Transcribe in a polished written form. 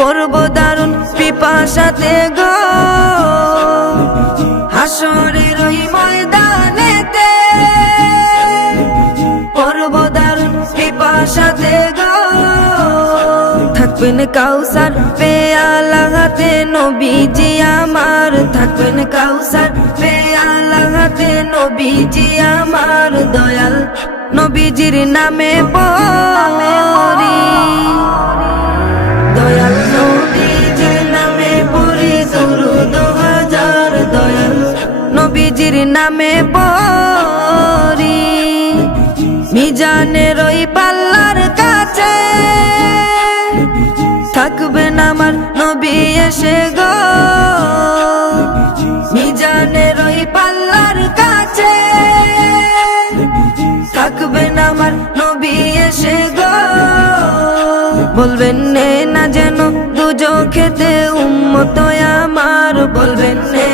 পড়ব দারুণ পিপাসাতে গো হাসরের ওই ময়দানেতে, পড়ব দারুণ পিপাসাতে গো। থাকবেন কাউসার পেয়ালা হাতে নবীজি আমার, থাকবেন কাউসার পেয়ালা হাতে নবীজি আমার, দয়াল নবীজির নামে পড়ি, দয়াল নবীজির নামে পড়ি দুরূদ হাজার, দয়াল নবীজির নামে পড়ি। মিজানের ওই পাল্লার কাছে থাকবেন আমার নবী এসে গো, মিজানের ওই পাল্লার কাছে থাকবেন আমার নবী এসে গো। বলবেন নে না যেন দুজখেতে উম্মত আমার, বলবেন নে